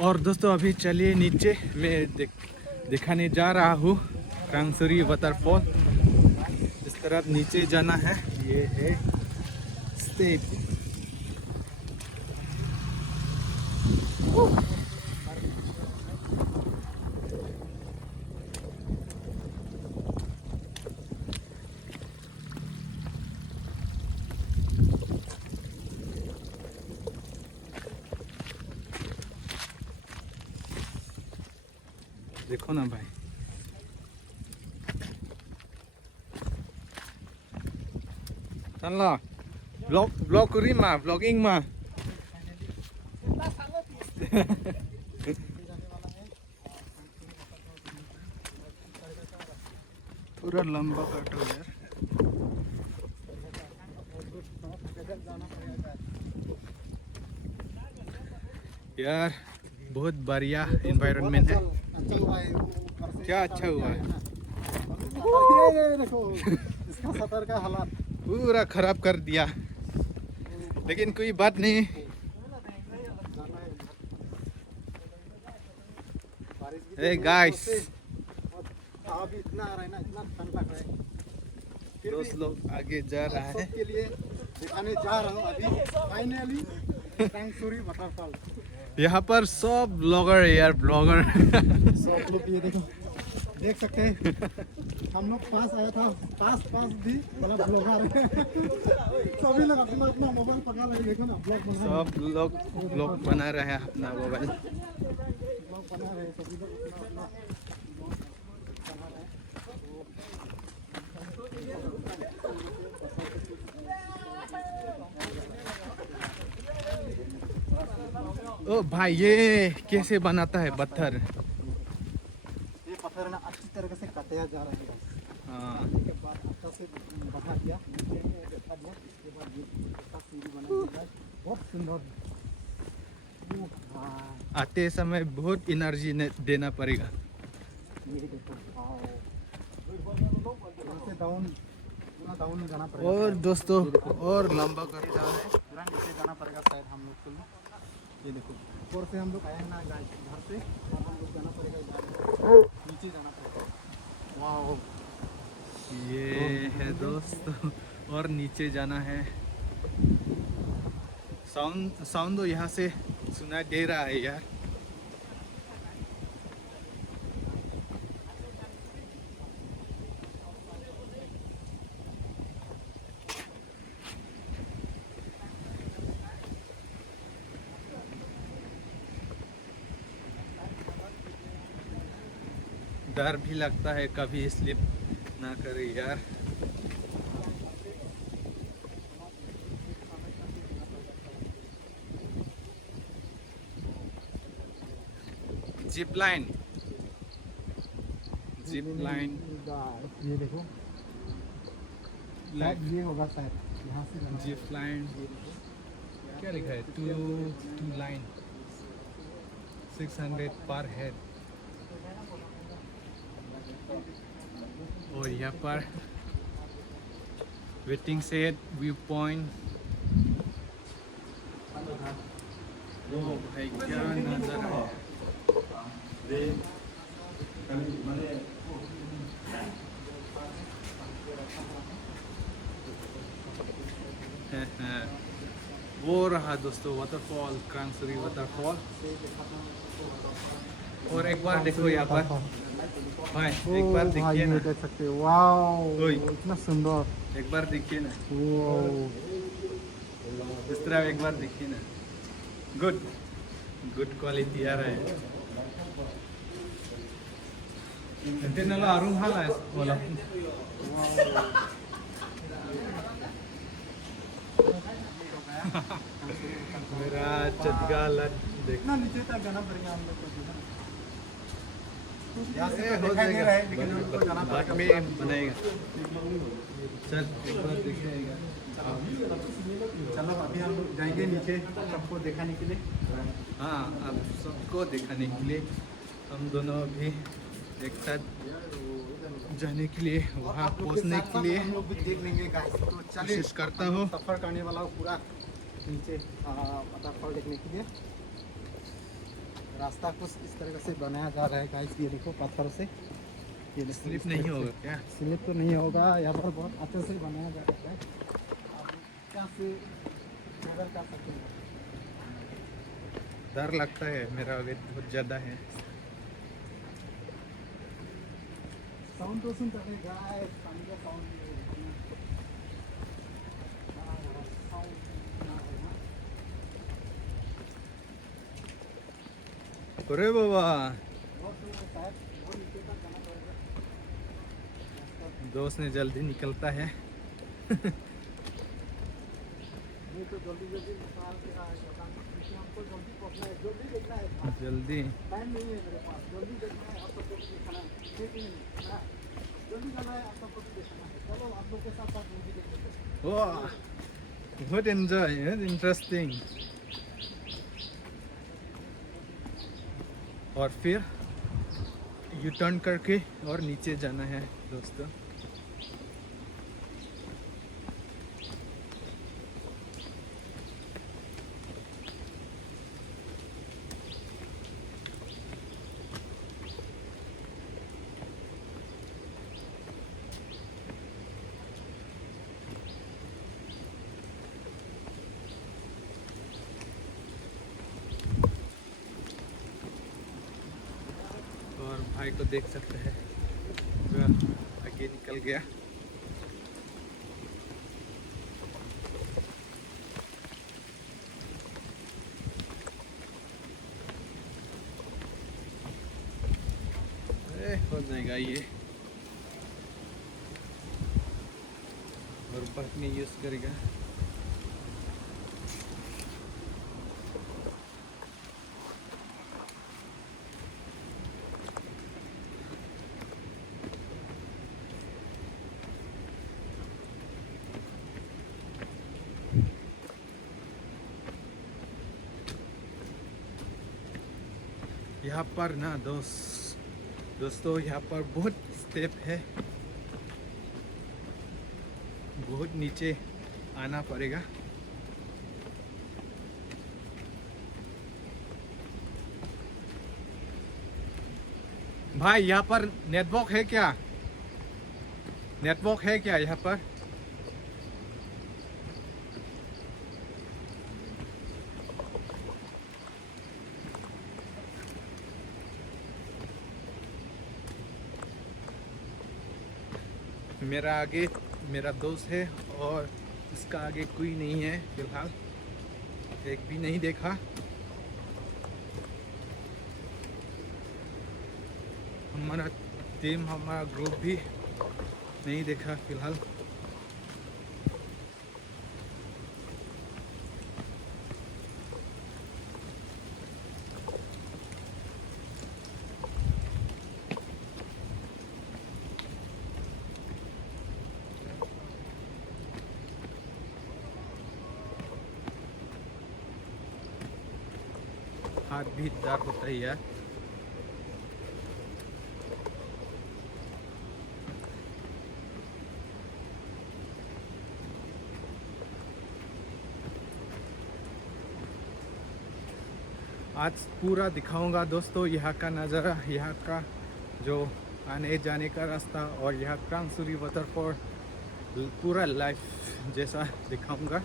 और दोस्तों अभी चलिए नीचे मैं दिखाने जा रहा हूँ कांगसरी वाटरफॉल। इस तरफ नीचे जाना है, ये है स्टेप। देखो ना भाई, चलो ब्लॉग करी मा ब्लॉगिंग मा। पूरा लंबा काटो यार। यार बहुत बढ़िया एनवायरनमेंट है। क्या अच्छा हुआ है? इसका सतर का हालात पूरा खराब कर दिया, लेकिन कोई बात नहीं। हे गाइस, अब इतना आ रहा है ना, इतना ठंड लग रहा है। दोस्त लोग आगे जा रहा है। के लिए दिखाने जा रहा हूँ अभी फाइनली कांगसरी वाटरफॉल। यहाँ पर सब ब्लॉगर है यार, ब्लॉगर। सब लोग ये देखो, देख सकते हैं हम लोग पास आया था, पास भी मतलब ब्लॉगर है। सभी लोग अपना अपना मोबाइल पकड़ा रहे, देखो ना ब्लॉग बना रहे हैं। सब लोग ब्लॉग बना रहे हैं अपना मोबाइल। ब्लॉग बना रहे हैं सभी लोग अपना अपना बना रहे हैं। ओ भाई, ये कैसे बनाता है पत्थर? ये पत्थर ना अच्छी तरह से काटा जा रहा है। हाँ, के बाद अच्छा से बना दिया, बैठा दिया, इसके बाद ये इसका सीढ़ी बना दिया, बहुत सुंदर। आते समय बहुत एनर्जी देना पड़ेगा। ये देखो, यहाँ से डाउन, पूरा डाउन जाना पड़ेगा। और दोस्तों और लंबा करता है, पूरा नीचे जाना पड़ेगा शायद हम लोग को। ये देखो, ऊपर से हम लोग आए हैं ना घर से, अब हम लोग जाना पड़ेगा इधर, नीचे जाना पड़ेगा। वाह, ये है दोस्तों, और नीचे जाना है। साउंड तो यहाँ से सुनाई दे रहा है यार। डर भी लगता है कभी स्लिप ना करे यार। जिप लाइन, ये देखो, शायद ये होगा शायद, यहाँ से जाना जिप लाइन। क्या लिखा है? टू लाइन 600 पर हेड। और यहाँ पर वेटिंग सेट व्यू पॉइंट। ओ भाई, क्या नजारा है। वो रहा दोस्तों वाटरफॉल, कांगसरी वाटरफॉल। और एक बार देखो यहाँ पर भाई, एक बार देखिए ना, देख सकते हो। वाओ, ओए, इतना सुंदर। एक बार देखिए ना, वाओ, इस तरह एक बार देखिए ना। गुड गुड क्वालिटी आ रहा है। nanti nala arung halas wala मेरा चटगालन देख। इतना नीचे तक जाना पड़ेगा हम लोग को। यहाँ से हो दिखाई दे रहा है, लेकिन जाएगा, हमको जाना बाद पड़ेगा। में बनाएगा। चल एक बार दिखाएगा। चलो अभी हम लोग जाएंगे नीचे सबको दिखाने के लिए। हाँ, अब सबको दिखाने के लिए हम दोनों भी एक साथ जाने के लिए, वहाँ पहुँचने के लिए हम लोग भी देख लेंगे गाइस। तो चलिए, कोशिश करता हूँ। सफर करने वाला हूँ पूरा नीचे वाटरफॉल देखने के लिए। रास्ता कुछ इस तरह से बनाया जा रहा है गाइस, ये देखो पत्थरों से। ये देखो, स्लिप इस नहीं तरह से। होगा क्या? स्लिप तो नहीं होगा, यहाँ पर बहुत अच्छे से बनाया जा रहा है। आप क्या से ट्रैवल कर सकते हैं। डर लगता है, मेरा वेट बहुत ज़्यादा है। साउंड तो सुन सकते हैं गाइस, पानी का साउंड भी है। अरे बाबा, दोस्त ने जल्दी निकलता है। नहीं तो जल्दी जल्दी निकाल के आएगा, क्योंकि हमको जल्दी पहुंचना है, जल्दी देखना है। जल्दी टाइम नहीं है मेरे पास, जल्दी देखना है, आप सबको भी दिखाना है। एक मिनट, हाँ, जल्दी जाना है, आप सबको भी दिखाना है। चलो आप लोग के साथ साथ मूवी देख लेते हैं। वाह, बहुत एंजॉय, इंटरेस्टिंग। और फिर यू टर्न करके और नीचे जाना है दोस्तों। और भाई को देख सकते हैं, वह आगे निकल गया। अरे हो जाएगा ये, और बर्फ में यूज करेगा। यहाँ पर ना दोस्तों यहाँ पर बहुत स्टेप है, बहुत नीचे आना पड़ेगा। भाई यहाँ पर नेटवर्क है क्या? नेटवर्क है क्या यहाँ पर? मेरा आगे मेरा दोस्त है और इसका आगे कोई नहीं है फिलहाल, एक भी नहीं देखा। हमारा टीम, हमारा ग्रुप भी नहीं देखा फिलहाल। हाथ भी दर्द होता ही है। आज पूरा दिखाऊंगा दोस्तों यहाँ का नज़ारा, यहाँ का जो आने जाने का रास्ता और यहाँ क्रांगसुरी वाटरफॉल पूरा लाइफ जैसा दिखाऊंगा।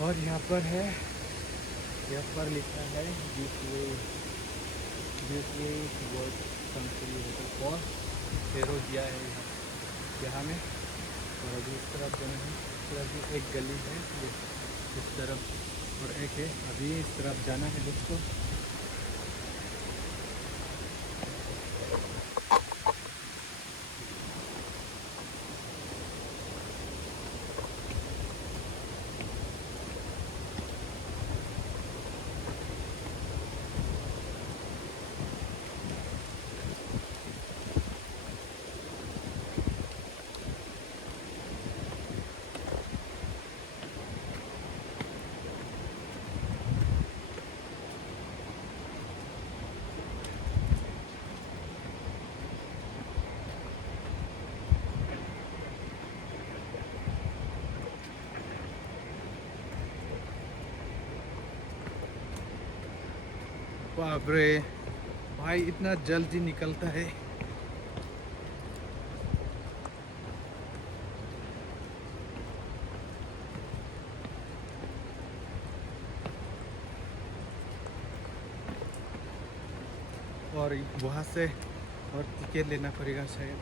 और यहाँ पर है, यहाँ पर लिखा है गेटवे टुवर्ड क्रांगसुरी वाटरफॉल, एरो दिया है यहाँ में। और अभी इस तरफ जाना है, इस तरफ भी एक गली है, ये इस तरफ और एक है, अभी इस तरफ जाना है दोस्तों। बाप रे भाई, इतना जल्दी निकलता है। और वहाँ से और टिकट लेना पड़ेगा शायद।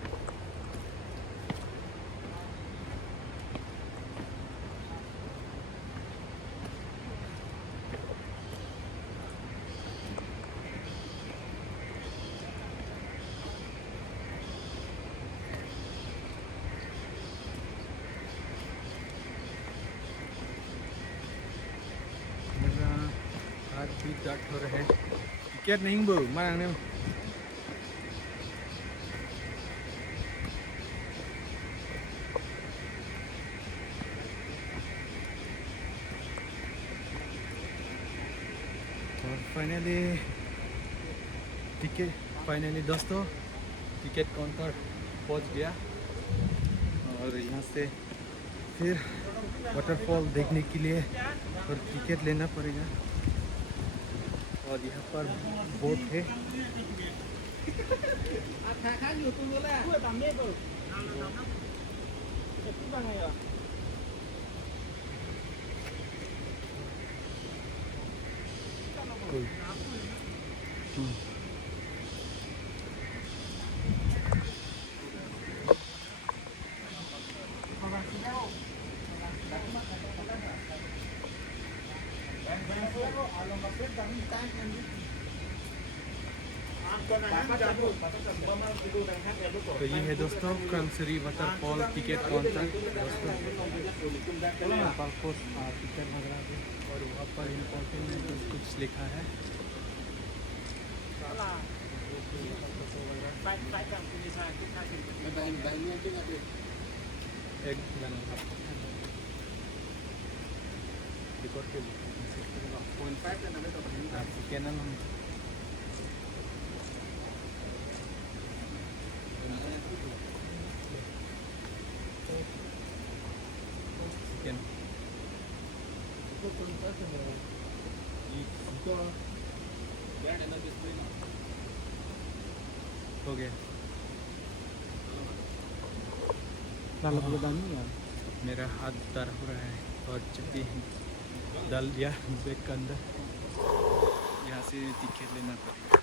मेरा हाथ भी दर्द हो रहा है। टिकट नहीं बो मांगने और फाइनली दोस्तों टिकट काउंटर पहुंच गया। और यहाँ से फिर वाटरफॉल देखने के लिए और टिकट लेना पड़ेगा। और यहाँ पर बोट है। तो ये है दोस्तों कंसरी वाटरफॉल टिकट काउंटर दोस्तों। टिकट वगैरह भी और वहाँ पर इम्पोर्टेंट कुछ लिखा है। एक हो गया। मेरा हाथ दर्द हो रहा है और चप्पी डाल दिया बैग के अंदर। यहाँ से टिकट लेना पड़ेगा।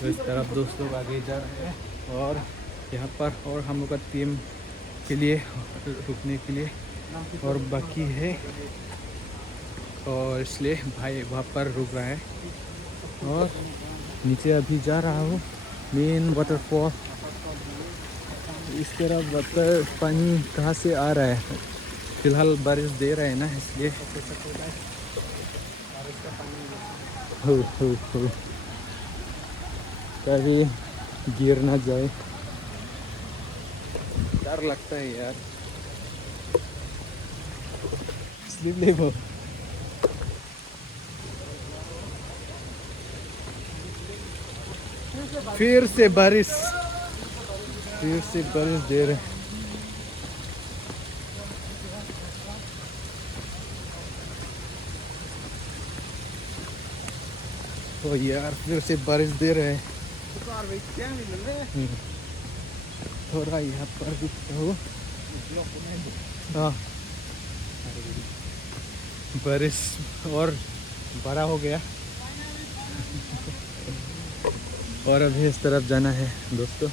तो इस तरफ दोस्त लोग आगे जा रहे हैं और यहाँ पर और हम लोग का टीम के लिए रुकने के लिए और बाकी है। और इसलिए भाई वहाँ पर रुक रहा है। और नीचे अभी जा रहा हूँ मेन वाटरफॉल। इस तरफ वाटर पानी कहाँ से आ रहा है? फिलहाल बारिश दे रहा है ना, इसलिए हो कभी गिर ना जाए, डर लगता है यार। स्लिप ले वो। फिर से बारिश दे रहे। तो यार फिर से बारिश दे रहे हैं। थोड़ा यहाँ पर भी हो। हाँ बारिश और बड़ा हो गया। और अभी इस तरफ जाना है दोस्तों।